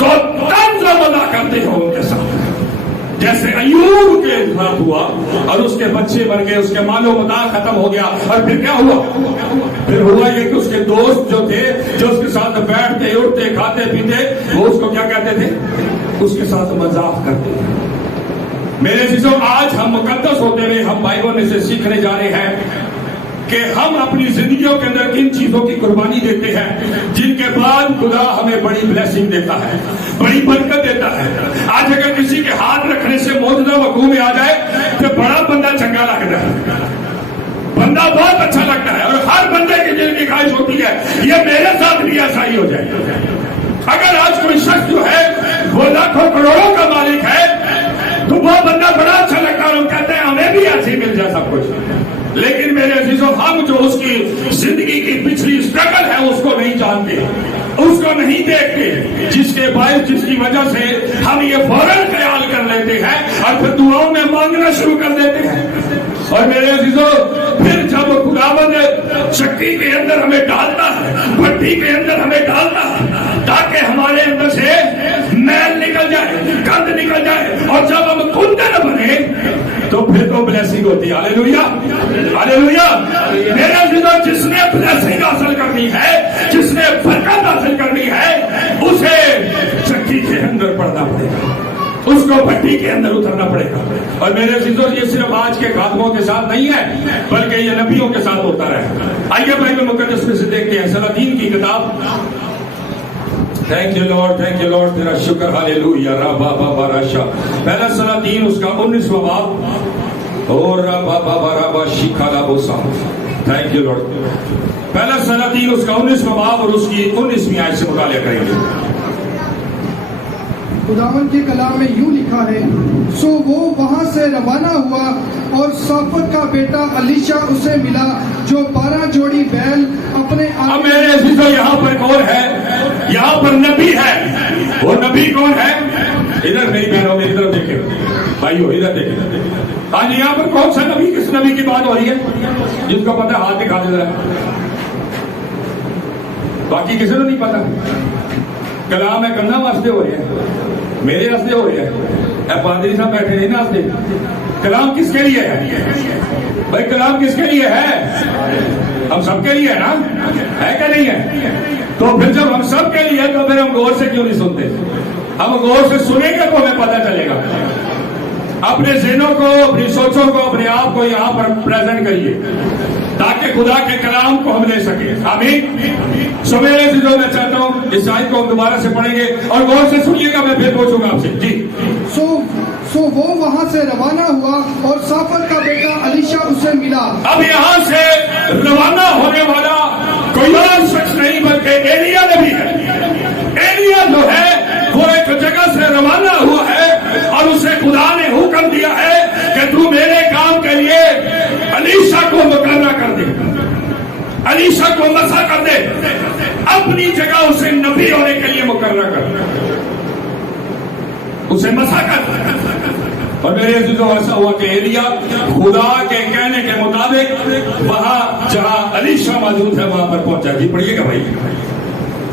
تو طنز و مزاح کرتے ہو ان کے ساتھ، جیسے ایوب کے ساتھ ہوا اور اس کے بچے بن گئے، اس کے مال و متاع ختم ہو گیا، اور پھر کیا ہوا؟ پھر ہوا یہ کہ اس کے دوست جو تھے، جو اس کے ساتھ بیٹھتے اٹھتے کھاتے پیتے، وہ اس کو کیا کہتے تھے؟ اس کے ساتھ مذاق کرتے تھے۔ میرے عزیزوں، آج ہم مقدس ہوتے ہوئے ہم بائبل میں سے سیکھنے جا رہے ہیں کہ ہم اپنی زندگیوں کے اندر کن چیزوں کی قربانی دیتے ہیں جن کے بعد خدا ہمیں بڑی بلیسنگ دیتا ہے، بڑی برکت دیتا ہے۔ آج اگر کسی کے ہاتھ رکھنے سے معجزہ وقوع میں آ جائے تو بڑا بندہ چنگا لگتا ہے، بندہ بہت اچھا لگتا ہے، اور ہر بندے کی دل کی خواہش ہوتی ہے یہ میرے ساتھ بھی ایسا ہی ہو جائے۔ اگر آج کوئی شخص جو ہے وہ لاکھوں کروڑوں کا مالک ہے تو وہ بندہ بڑا اچھا لگتا ہے، اور ہم کہتے ہیں ہمیں بھی ایسے ہی مل جائے سب کچھ۔ لیکن میرے عزیزوں، ہم جو اس کی زندگی کی پچھلی اسٹرگل ہے اس کو نہیں جانتے، اس کو نہیں دیکھتے، جس کے باعث جس کی وجہ سے ہم یہ فوراً خیال کر لیتے ہیں اور پھر دعاؤں میں مانگنا شروع کر دیتے ہیں۔ اور میرے عزیزوں، پھر جب خداوند چکی کے اندر ہمیں ڈالتا ہے، بھٹی کے اندر ہمیں ڈالتا ہے تاکہ ہمارے اندر سے میل نکل جائے، گند نکل جائے، اور جب ہم کندر بنے تو پھر تو بلیسنگ ہوتی ہے۔ ہاللیلویا، ہاللیلویا۔ میرے عزیزوں، جس نے بلیسنگ حاصل کرنی ہے، جس نے برکت حاصل کرنی ہے، اسے چکی کے اندر پڑنا پڑے گا، اس کو بھٹی کے اندر اترنا پڑے گا۔ اور میرے عزیزوں، یہ صرف آج کے خاتموں کے ساتھ نہیں ہے بلکہ یہ نبیوں کے ساتھ ہوتا رہا۔ آئیے بائبل مقدس میں سے دیکھتے ہیں سلاطین کی کتاب۔ Thank you lord, thank you lord, تیرا شکر، ہاللیلویا۔ رابا بابا راشا، پہلا سلاطین اس کا 19واں باب، اور رابا بابا رابا شیکھا لابو سام۔ Thank you lord. پہلا سلاطین اس کا 19واں باب اور اس کی 19ویں آیت سے مطالعہ کریں گے۔ خداوند کے کلام میں یوں لکھا ہے، سو وہ وہاں سے روانہ ہوا اور صافت کا بیٹا الیشا اسے ملا جو 12 جوڑی بیل اپنے اب میرے عزیزوں، یہاں پر کون ہے؟ یہاں پر نبی ہے۔ وہ نبی کون ہے؟ ادھر میری بہنوں میں ادھر دیکھیں، بھائیو ادھر دیکھیں۔ آج یہاں پر کون سا نبی، کس نبی کی بات ہو رہی ہے؟ جس کو پتہ ہاتھ دکھا دے ذرا، باقی کسی کو نہیں پتا۔ کلام ہے کرنا واسطے ہو رہے ہیں، میرے واسطے ہو رہے ہیں، اے پادری صاحب بیٹھے نہیں نا واسطے۔ کلام کس کے لیے ہے بھائی؟ کلام کس کے لیے ہے؟ ہم سب کے لیے ہے نا، ہے کہ نہیں ہے؟ تو پھر جب ہم سب کے لیے تو پھر ہم غور سے کیوں نہیں سنتے؟ ہم غور سے سنیں گے تو ہمیں پتہ چلے گا۔ اپنے ذہنوں کو، اپنی سوچوں کو، اپنے آپ کو یہاں پر پریزنٹ کریے تاکہ خدا کے کلام کو ہم لے سکیں۔ آمین۔ سو میرے عزیزوں، میں چاہتا ہوں اس آیت کو ہم دوبارہ سے پڑھیں گے اور غور سے سنیے گا، میں پھر پوچھوں گا آپ سے۔ جی۔ سو وہ وہاں سے روانہ ہوا اور صافت کا بیٹا الیشا اسے ملا۔ اب یہاں سے روانہ ہونے والا کوئی اور شخص نہیں بلکہ ایلیا نبی ہے۔ ایلیا جو ہے وہ ایک جگہ سے روانہ ہوا ہے اور اسے خدا نے حکم دیا ہے کہ تو میرے کام کے لیے الیشا کو مقررہ کر دے، الیشا کو مسا کر دے، اپنی جگہ اسے نبی ہونے کے لیے مقررہ کر، اسے مسا کر۔ اور میرے عزیزوں، ایسا ہوا کہ ایلیا خدا کے کہنے کے مطابق وہاں جہاں الیشا موجود ہے وہاں پر پہنچا۔ جی پڑھیے گا بھائی۔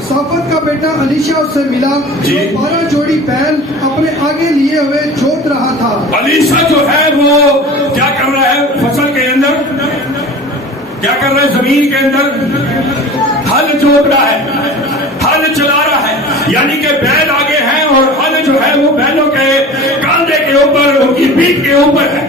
صافت کا بیٹا الیشا اسے ملا جو 12 جوڑی بیل اپنے آگے لیے ہوئے جوت رہا تھا۔ الیشا جو ہے وہ کیا کر رہا ہے؟ فصل کے اندر کیا کر رہا ہے؟ زمین کے اندر ہل جوت رہا ہے، ہل چلا رہا ہے، یعنی کہ بیل آگے ہیں اور ہل جو ہے وہ بیلوں کے کاندھے کے اوپر، ان کی پیٹھ کے اوپر ہے،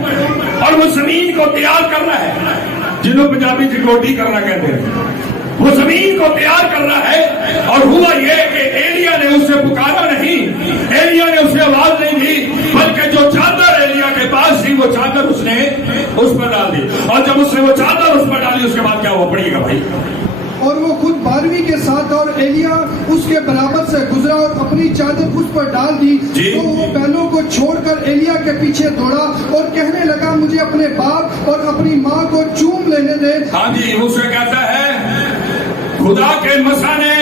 اور وہ زمین کو تیار کر رہا ہے، جنہوں پنجابی چکوٹی کرنا کہتے ہیں۔ وہ زمین کو تیار کر رہا ہے، اور ہوا یہ کہ ایلیا نے اسے پکارا نہیں، ایلیا نے اسے آواز نہیں دی، بلکہ جو چادر ایلیا کے پاس تھی وہ چادر اس نے اس پر ڈال دی، اور جب اس نے وہ چادر اس پر ڈالی اس کے بعد کیا ہوا؟ پڑھیے گا بھائی۔ اور وہ خود 12ویں کے ساتھ اور ایلیا اس کے برابر سے گزرا اور اپنی چادر اس پر ڈال دی۔ تو وہ بیلوں کو چھوڑ کر ایلیا کے پیچھے دوڑا اور کہنے لگا مجھے اپنے باپ اور اپنی ماں کو چوم لینے دے۔ ہاں جی، اسے کہتا ہے خدا کے مسا نے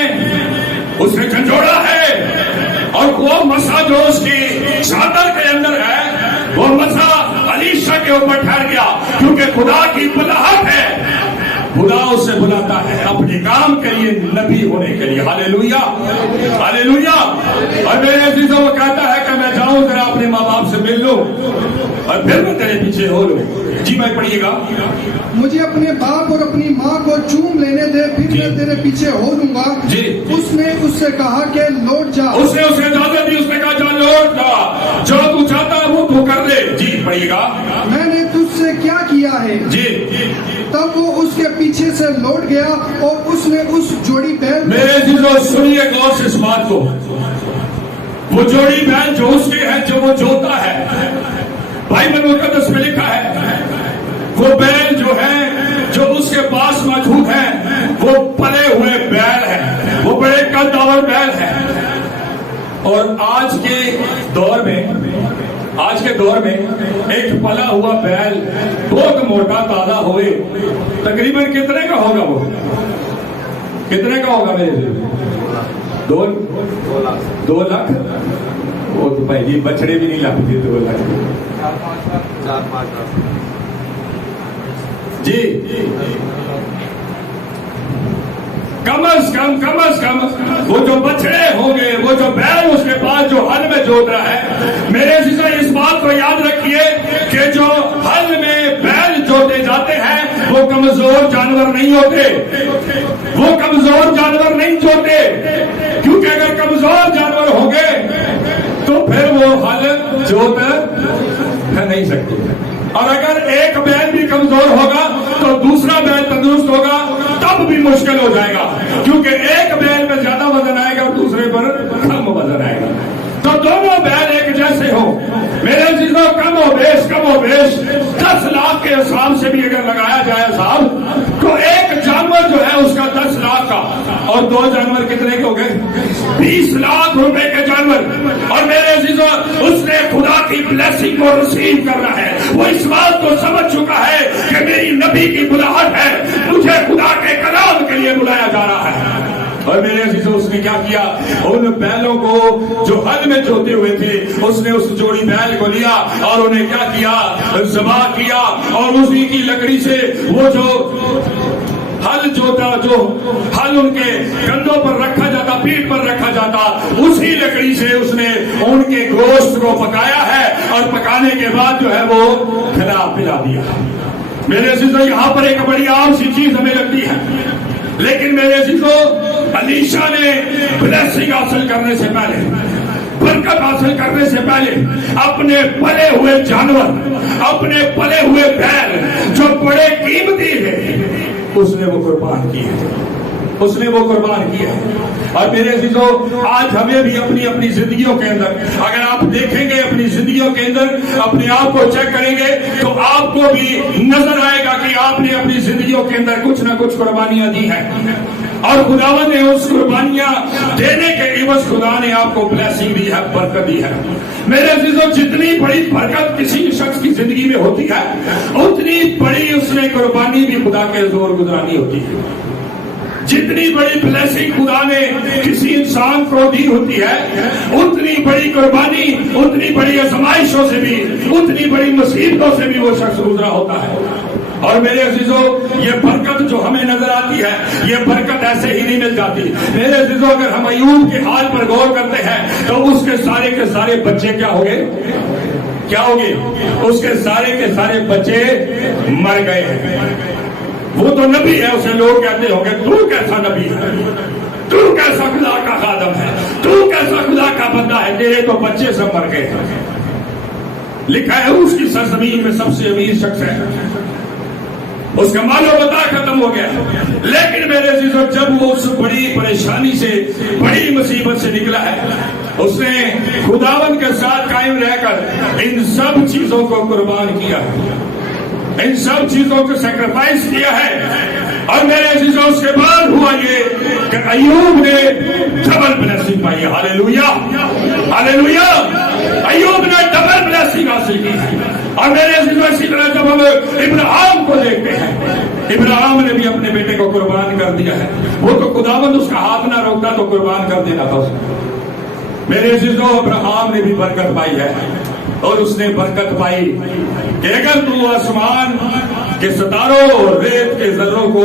اسے جھنجھوڑا ہے، اور وہ مسا جو اس کی چادر کے اندر ہے وہ مسا الیشا کے اوپر ٹھہر گیا، کیونکہ خدا کی بلاہٹ ہے، خدا اسے بلاتا ہے۔ اپنے کام کے لیے، نبی ہونے کے لیے. ہاللیلویا ہاللیلویا. اور میرے عزیزوں وہ کہتا ہے کہ میں جاؤں ذرا اپنے ماں باپ سے مل لوں اور پھر میں تیرے پیچھے ہو لوں. جی بھائی پڑھیے گا. مجھے اپنے باپ اور اپنی ماں کو چوم لینے دے، پھر میں تیرے پیچھے ہو لوں گا. اس نے اس سے کہا کہ لوٹ جا. اس نے اسے اجازت دی. اس نے کہا جا لوٹ جا، جو تو چاہتا ہے وہ تو کر لے. جی پڑھیے گا. میں نے تجھ سے کیا کیا ہے؟ جی. تب وہ اس کے پیچھے سے لوٹ گیا اور اس نے اس جوڑی بیل. میرے عزیزوں سنیے غور سے اس بات کو. وہ جوڑی بیل جو اس کے ہے، جو وہ جوتا ہے، بائبل مقدس میں لکھا ہے وہ بیل جو ہے جو اس کے پاس موجود ہے وہ پلے ہوئے بیل ہے، وہ بڑے قدور بیل ہے. اور آج کے دور میں ایک پلا ہوا بیل بہت موٹا تازہ ہوئے تقریباً کتنے کا ہوگا؟ وہ کتنے کا ہوگا میرے لیے؟ 2 لاکھ. وہ تو پہلی بچڑے بھی نہیں لگتے 2 لاکھ. جی کم از کم وہ جو بچڑے ہوں گے، وہ جو بیل اس کے پاس جو ہل میں جوت رہا ہے، میرے عزیزوں اس بات کو یاد رکھیے کہ جو ہل میں بیل جوتے جاتے ہیں وہ کمزور جانور نہیں ہوتے. وہ کمزور جانور نہیں جوتے، کیونکہ اگر کمزور جانور ہوں گے تو پھر وہ ہل جوت نہیں سکتے. اور اگر ایک بیل بھی کمزور ہوگا تو دوسرا بیل تندرست ہوگا تب بھی مشکل ہو جائے گا، کیونکہ ایک بیل میں زیادہ وزن آئے گا اور دوسرے پر کم وزن آئے گا. تو دونوں بیل ایک جیسے ہو. میرے عزیزوں کم و بیش 10 لاکھ کے حساب سے بھی اگر لگایا جائے صاحب تو ایک جانور جو ہے اس کا 10 لاکھ کا، اور 2 جانور کتنے کے ہو گئے؟ 20 لاکھ روپے کے جانور. اور میرے عزیزوں اس نے خدا کی بلیسنگ کو ریسیو کرنا ہے. وہ اس بات کو سمجھ چکا ہے کہ میری نبی کی بلاہٹ ہے، مجھے خدا کے کلام کے لیے بلایا جا رہا ہے. اور میرے عزیزوں اس نے کیا کیا؟ ان بیلوں کو جو ہل میں جوتے ہوئے تھے اس نے اس جوڑی بیل کو لیا اور انہیں کیا کیا؟ ذبح کیا. اور اسی کی لکڑی سے وہ جو ہل جوتا، جو ہل ان کے کندھوں پر رکھا جاتا، پیٹھ پر رکھا جاتا، اسی لکڑی سے اس نے ان کے گوشت کو پکایا ہے اور پکانے کے بعد جو ہے وہ کھلا پلا دیا. میرے عزیزوں یہاں پر ایک بڑی عام سی چیز ہمیں لگتی ہے، لیکن میرے عزیزوں علیشا نے بلیسنگ حاصل کرنے سے پہلے، برکت حاصل کرنے سے پہلے اپنے پلے ہوئے جانور، اپنے پلے ہوئے بیل جو بڑے قیمتی ہے اس نے وہ قربان کیا. اور میرے عزیزوں آج ہمیں بھی اپنی اپنی زندگیوں کے اندر، اگر آپ دیکھیں گے اپنی زندگیوں کے اندر اپنے آپ کو چیک کریں گے تو آپ کو بھی نظر آئے گا کہ آپ نے اپنی زندگیوں کے اندر کچھ نہ کچھ قربانیاں دی ہیں، اور خداوند نے اس قربانیاں دینے کے عوض خدا نے آپ کو بلیسنگ دی ہے، برکت دی ہے. میرے عزیزوں جتنی بڑی برکت کسی شخص کی زندگی میں ہوتی ہے اتنی بڑی اس نے قربانی بھی خدا کے حضور گزرانی ہوتی ہے. جتنی بڑی بلیسنگ خدا نے کسی انسان کو دی ہوتی ہے اتنی بڑی قربانی، اتنی بڑی آزمائشوں سے بھی، اتنی بڑی مصیبتوں سے بھی وہ شخص گزرا ہوتا ہے. اور میرے عزیزوں یہ برکت جو ہمیں نظر آتی ہے یہ برکت ایسے ہی نہیں مل جاتی. میرے عزیزوں اگر ہم ایوب کے حال پر غور کرتے ہیں تو اس کے سارے بچے کیا ہو گئے؟ اس کے سارے بچے مر گئے ہیں. وہ تو نبی ہے، اسے لوگ کہتے ہوں گے تو کیسا نبی ہے، تو کیسا خدا کا خادم ہے، تو کیسا خدا کا بندہ ہے، تیرے تو بچے سب مر گئے. لکھا ہے اس کی سرزمین میں سب سے امیر شخص ہے، اس کا مال و متاع ختم ہو گیا. لیکن میرے عزیزوں جب وہ اس بڑی پریشانی سے، بڑی مصیبت سے نکلا ہے اس نے خداوند کے ساتھ قائم رہ کر ان سب چیزوں کو قربان کیا، ان سب چیزوں کو سیکریفائس کیا ہے. اور میرے عزیزوں اس کے بعد ہوا یہ کہ ایوب نے ڈبل بلیسنگ پائی. ہاللیلویا ہاللیلویا. ایوب نے ڈبل بلیسنگ حاصل کی. اور میرے عزیزوں اسی طرح جب ہم ابراہیم کو دیکھتے ہیں، ابراہیم نے بھی اپنے بیٹے کو قربان کر دیا ہے. وہ تو خداوند اس کا ہاتھ نہ روکتا تو قربان کر دینا تھا اس کو. میرے عزیزوں ابراہیم نے بھی برکت پائی ہے، اور اس نے برکت پائی کہ اگر تو آسمان کے ستاروں اور ریت کے ذروں کو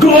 2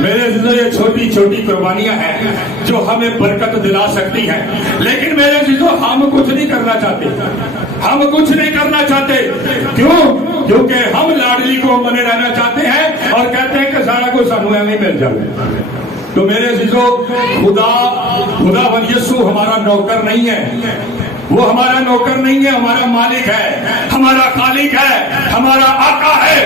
میرے عزیزو یہ چھوٹی چھوٹی قربانیاں ہیں جو ہمیں برکت دلا سکتی ہیں، لیکن میرے عزیزو ہم کچھ نہیں کرنا چاہتے، ہم کچھ نہیں کرنا چاہتے. کیوں؟ کیونکہ ہم لاڈلی کو بنے رہنا چاہتے ہیں اور کہتے ہیں کہ سارا کچھ سانو ایویں مل جائے. تو میرے عزیزو خدا یسوع ہمارا نوکر نہیں ہے، وہ ہمارا نوکر نہیں ہے، ہمارا مالک ہے، ہمارا خالق ہے، ہمارا آقا ہے.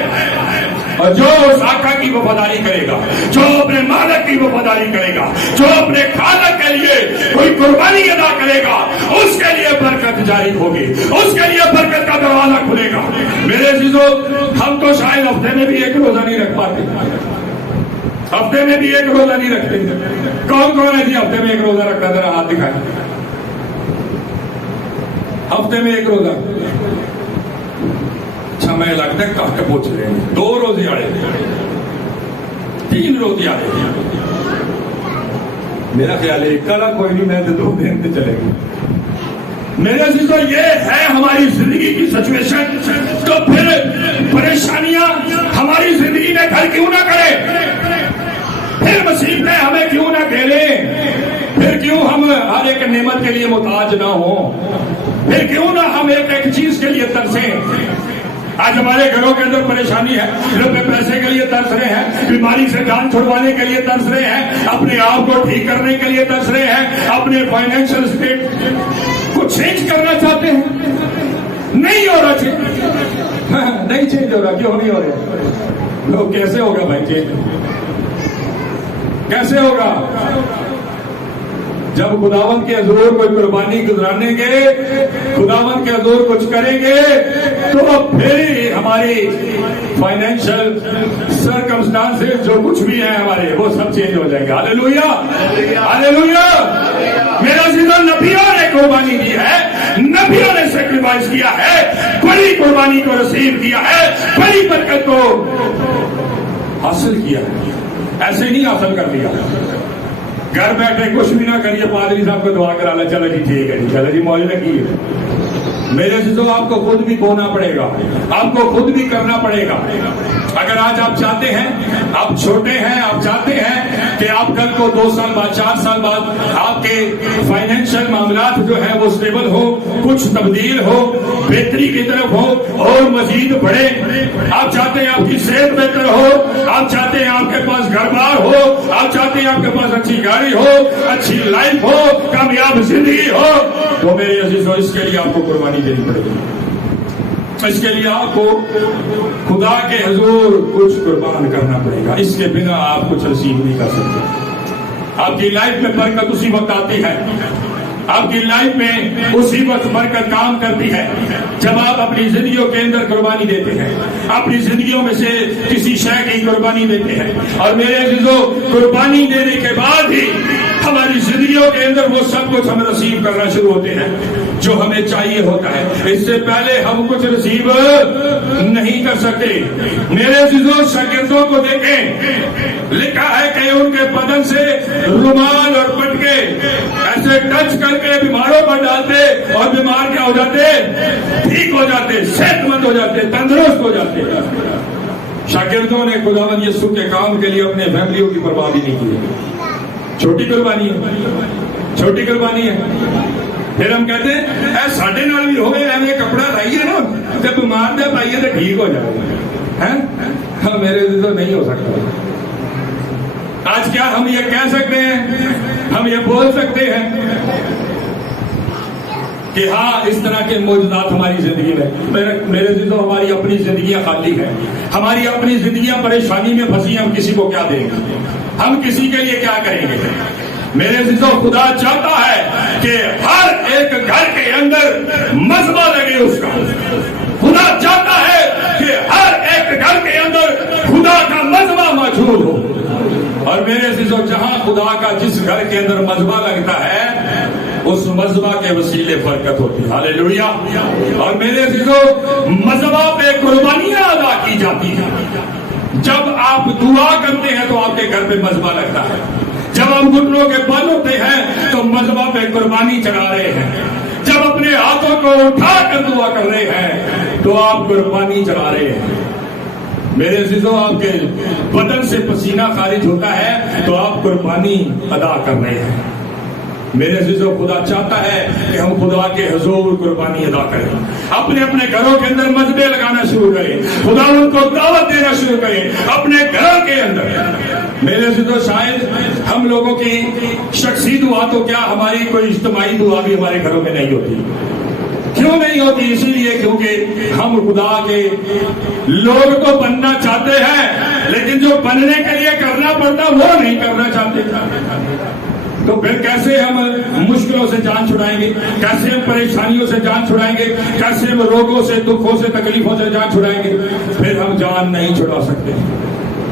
اور جو اس آقا کی وفاداری کرے گا، جو اپنے مالک کی وفاداری کرے گا، جو اپنے خالق کے لیے کوئی قربانی ادا کرے گا، اس کے لیے برکت جاری ہوگی، اس کے لیے برکت کا دروازہ کھلے گا. میرے عزیزو ہم تو شاید ہفتے میں بھی ایک روزہ نہیں رکھ پاتے، ہفتے میں بھی ایک روزہ نہیں رکھتے. کون کون ہے جی ہفتے میں ایک روزہ رکھتا؟ ذرا ہاتھ دکھائیں. ہفتے میں ایک روزہ؟ اچھا میں لگتا ہے کہاں پوچھ رہے ہیں. 2 روزے آڑے، 3 روزے آڑے. میرا خیال ہے کلا کوئی نہیں، میں تو 2 دن پہ چلے گی. میرے عزیزو یہ ہے ہماری زندگی کی سچویشن. تو پھر پریشانیاں ہماری زندگی میں گھر کیوں نہ کرے، پھر مصیبتیں ہمیں کیوں نہ گھیریں، پھر کیوں ہم ہر ایک نعمت کے لیے محتاج نہ ہوں، پھر کیوں نہ ہم ایک ایک چیز کے لیے ترسیں. آج ہمارے گھروں کے اندر پریشانی ہے، لوگ پیسے کے لیے ترس رہے ہیں، بیماری سے جان چھڑوانے کے لیے ترس رہے ہیں، اپنے آپ کو ٹھیک کرنے کے لیے ترس رہے ہیں، اپنے فائنینشیل اسٹیٹ کو چینج کرنا چاہتے ہیں. نہیں ہو رہا چینج، نہیں چینج ہو رہا. کیوں نہیں ہو رہا؟ لوگ کیسے ہوگا بھائی چینج؟ کیسے ہوگا؟ جب خداوند کے حضور کوئی قربانی گزاریں گے، خداوند کے حضور کچھ کریں گے، تو پھر ہماری فائنینشیل سرکمسٹانسز جو کچھ بھی ہیں ہمارے، وہ سب چینج ہو جائیں گے. ہاللیلویا، ہاللیلویا. میرا عزیزو نبیوں نے قربانی دی ہے، نبیوں نے سیکریفائس کیا ہے، بڑی قربانی کو ریسیو کیا ہے، بڑی برکت کو حاصل کیا ہے. ایسے نہیں حاصل کر لیا. گھر بیٹھے کچھ بھی نہ کریے، پادری صاحب کو دعا کرا لے، چلو جی ٹھیک ہے جی، چلو جی موج لگی ہے. میرے عزیزو آپ کو خود بھی بونا پڑے گا، آپ کو خود بھی کرنا پڑے گا. اگر آج آپ چاہتے ہیں، آپ چھوٹے ہیں، آپ چاہتے ہیں کہ آپ کل کو 2 سال بعد، 4 سال بعد آپ کے فائنینشیل معاملات جو ہیں وہ سٹیبل ہو، کچھ تبدیل ہو، بہتری کی طرف ہو اور مزید بڑھے. آپ چاہتے ہیں آپ کی صحت بہتر ہو، آپ چاہتے ہیں آپ کے پاس گھر بار ہو، آپ چاہتے ہیں آپ کے پاس اچھی گاڑی ہو، اچھی لائف ہو، کامیاب زندگی ہو، تو میرے عزیزو اس کے لیے آپ کو قربانی دینی پڑے گی. اس کے لیے آپ کو خدا کے حضور کچھ قربان کرنا پڑے گا. اس کے بنا آپ کچھ ریسیو نہیں کر سکتے. آپ کی لائف میں برکت اسی وقت آتی ہے، آپ کی لائف میں اسی وقت برکت کام کرتی ہے جب آپ اپنی زندگیوں کے اندر قربانی دیتے ہیں، اپنی زندگیوں میں سے کسی شے کی قربانی دیتے ہیں. اور میرے عزیزو قربانی دینے کے بعد ہی ہماری زندگیوں کے اندر وہ سب کچھ ہم ریسیو کرنا شروع ہوتے ہیں جو ہمیں چاہیے ہوتا ہے. اس سے پہلے ہم کچھ ریسیو نہیں کر سکتے. میرے عزیزو شاگردوں کو دیکھیں، لکھا ہے کہ ان کے بدن سے رومال اور پٹکے ایسے ٹچ کر کے بیماروں پر ڈالتے اور بیمار کیا ہو جاتے؟ ٹھیک ہو جاتے، صحت مند ہو جاتے، تندرست ہو جاتے. شاگردوں نے خداوند یسوع کے کام کے لیے اپنے فیملیوں کی پرواہ بھی نہیں کی. چھوٹی قربانی ہے، چھوٹی قربانی ہے. پھر ہم کہتے ہیں اے ساڈے نال بھی ہوئے ایویں کپڑا لائیے نا تے بیمار دے پائیے تے ٹھیک ہو جائے. ہیں میرے لیے تو نہیں ہو سکتا. آج کیا ہم یہ کہہ سکتے ہیں، ہم یہ بول سکتے ہیں کہ ہاں اس طرح کے معجزات ہماری زندگی میں؟ میرے عزیزو ہماری اپنی زندگیاں خالی ہیں، ہماری اپنی زندگیاں پریشانی میں پھنسی. ہم کسی کو کیا دیں گے؟ ہم کسی کے لیے کیا کریں گے؟ میرے عزیزو خدا چاہتا ہے کہ ہر ایک گھر کے اندر مذبح لگے اس کا. خدا چاہتا ہے کہ ہر ایک گھر کے اندر خدا کا مذبح موجود ہو. اور میرے عزیزو جہاں خدا کا جس گھر کے اندر مذبح لگتا ہے اس مذبح کے وسیلے برکت ہوتی ہے. ہاللیلویا. اور میرے عزیزو مذبح پہ قربانیاں ادا کی جاتی ہیں. جب آپ دعا کرتے ہیں تو آپ کے گھر پہ مذبح لگتا ہے. جب آپ گھٹنوں کے بل ہوتے ہیں تو مذبح پہ قربانی چڑھا رہے ہیں. جب اپنے ہاتھوں کو اٹھا کر دعا کر رہے ہیں تو آپ قربانی چڑھا رہے ہیں. میرے عزیزوں آپ کے بدن سے پسینہ خارج ہوتا ہے تو آپ قربانی ادا کر رہے ہیں. میرے عزیزوں خدا چاہتا ہے کہ ہم خدا کے حضور قربانی ادا کریں, اپنے اپنے گھروں کے اندر مذبے لگانا شروع کریں, خدا ان کو دعوت دینا شروع کریں اپنے گھروں کے اندر. میرے عزیزوں شاید ہم لوگوں کی شخصی دعا تو کیا ہماری کوئی اجتماعی دعا بھی ہمارے گھروں میں نہیں ہوتی. کیوں نہیں ہوتی؟ اسی لیے کیونکہ ہم خدا کے لوگ تو بننا چاہتے ہیں لیکن جو بننے کے لیے کرنا پڑتا وہ نہیں کرنا چاہتے. تو پھر کیسے ہم مشکلوں سے جان چھڑائیں گے, کیسے ہم پریشانیوں سے جان چھڑائیں گے, کیسے ہم روگوں سے, دکھوں سے, تکلیفوں سے جان چھڑائیں گے؟ پھر ہم جان نہیں چھڑا سکتے.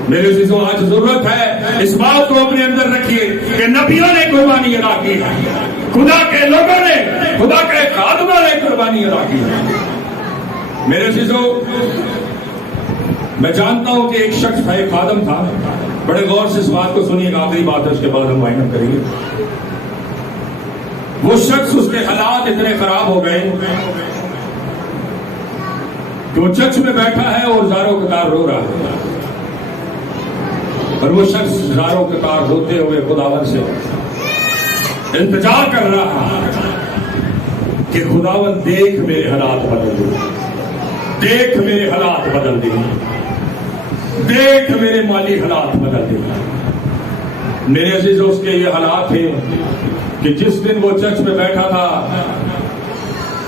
میرے عزیزوں آج ضرورت ہے اس بات کو اپنے اندر رکھیے کہ نبیوں نے قربانی ادا کی ہے, خدا کے لوگوں نے, خدا کے خادموں نے قربانی ادا کی ہے. میرے عزیزوں میں جانتا ہوں کہ ایک شخص تھا, ایک خادم تھا. بڑے غور سے اس بات کو سنیے گا, آخری بات ہے, اس کے بعد ہم معائنہ کریں گے. وہ شخص, اس کے حالات اتنے خراب ہو گئے کہ وہ چرچ میں بیٹھا ہے اور زاروں قطار رو رہا ہے. اور وہ شخص زاروں قطار روتے ہوئے خداوند سے انتظار کر رہا کہ خداوند دیکھ میرے حالات بدل دے, دیکھ میرے حالات بدل دے, دیکھ میرے مالی حالات بدل دے. میرے عزیزوں اس کے یہ حالات تھے کہ جس دن وہ چرچ میں بیٹھا تھا,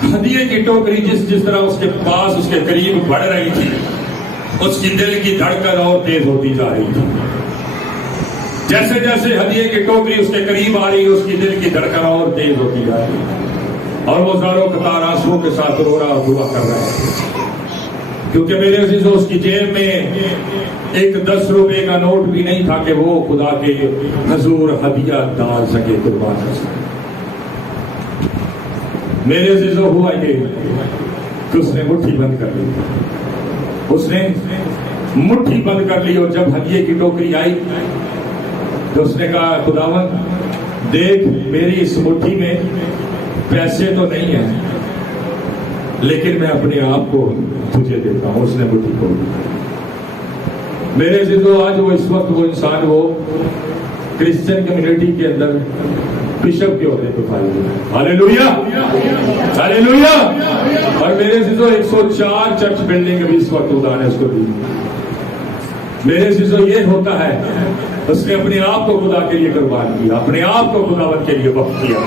ہدیے کی ٹوکری جس طرح اس کے پاس, اس کے قریب بڑھ رہی تھی, اس کی دل کی دھڑکن اور تیز ہوتی جا رہی تھی. جیسے جیسے ہدیے کی ٹوکری اس کے قریب آ رہی, اس کی دل کی دھڑکن اور تیز ہوتی جا رہی, اور وہ زاروں قطار آنسوؤں کے ساتھ رو رہا اور دعا کر رہا ہے. کیونکہ میرے عزیزوں اس کی جیب میں ایک 10 روپے کا نوٹ بھی نہیں تھا کہ وہ خدا کے حضور ہدیہ ڈال سکے, قربان کر سکے. میرے عزیزوں ہوا یہ کہ اس نے مٹھی بند کر لی, اس نے مٹھی بند کر لی. اور جب ہدیے کی ٹوکری آئی تو اس نے کہا خداوند دیکھ میری اس مٹھی میں پیسے تو نہیں ہیں لیکن میں اپنے آپ کو تجھے دیتا ہوں. اس نے مٹھی کھول دی. میرے عزیزوں آج وہ اس وقت وہ انسان وہ کرسچن کمیونٹی کے اندر بشپ کے عہدے پہ فائز ہے. ہاللیلویا, ہاللیلویا. اور میرے عزیزوں 104 چرچ بلڈنگ ابھی اس وقت خدا نے اس کو دی. میرے عزیزوں یہ ہوتا ہے, اس نے اپنے آپ کو خدا کے لیے قربان کیا, اپنے آپ کو خداوند کے لیے وقف کیا.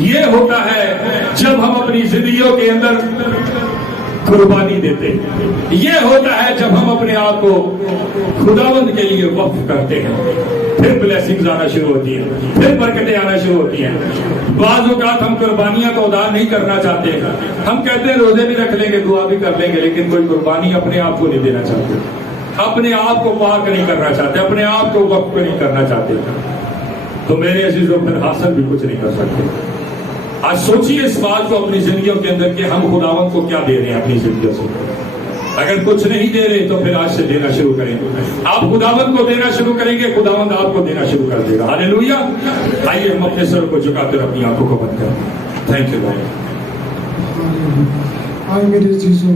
یہ ہوتا ہے جب ہم اپنی زندگیوں کے اندر قربانی دیتے ہیں. یہ ہوتا ہے جب ہم اپنے آپ کو خداوند کے لیے وقف کرتے ہیں. پھر بلیسنگز آنا شروع ہوتی ہیں, پھر برکتیں آنا شروع ہوتی ہیں. بعض اوقات ہم قربانیاں تو ادا نہیں کرنا چاہتے, ہم کہتے ہیں روزے بھی رکھ لیں گے, دعا بھی کر لیں گے, لیکن کوئی قربانی اپنے آپ کو نہیں دینا چاہتے, اپنے آپ کو پاک نہیں کرنا چاہتے, اپنے آپ کو وقف نہیں کرنا چاہتے. تو میرے عزیزوں پھر حاصل بھی کچھ نہیں کر سکتے. آج سوچیے اس بات کو اپنی زندگیوں کے اندر کہ ہم خداوند کو کیا دے رہے ہیں اپنی زندگیوں سے. اگر کچھ نہیں دے رہے تو پھر آج سے دینا شروع کریں. آپ خداوند کو دینا شروع کریں گے, خداوند آپ کو دینا شروع کر دے گا. ہاللیلویا. آئیے ہم اپنے سر کو جھکا کر اپنی آنکھوں کو بند کریں. Thank you. آئے میرے عزیزوں